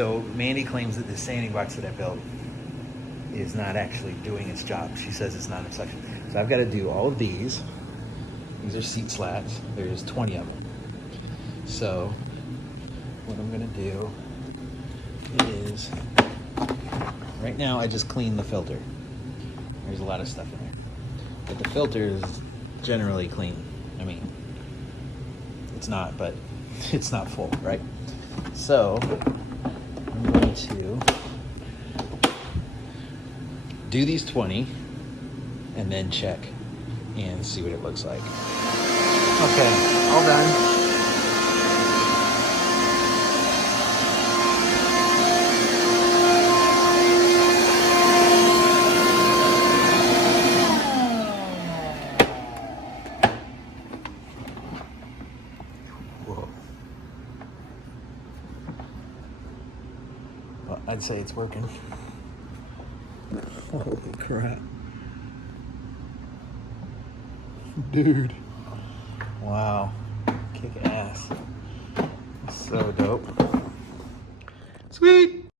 So Mandy claims that the sanding box that I built is not actually doing its job. She says it's not in suction. So I've got to do all of these. These are seat slats. There's 20 of them. So what I'm gonna do is, right now I just clean the filter. There's a lot of stuff in there. But the filter is generally clean. I mean, it's not, but it's not full, right? So I'm going to do these 20 and then check and see what it looks like. Okay, all done. Whoa. Well, I'd say it's working. Holy crap. Dude. Wow. Kick ass. So dope. Sweet.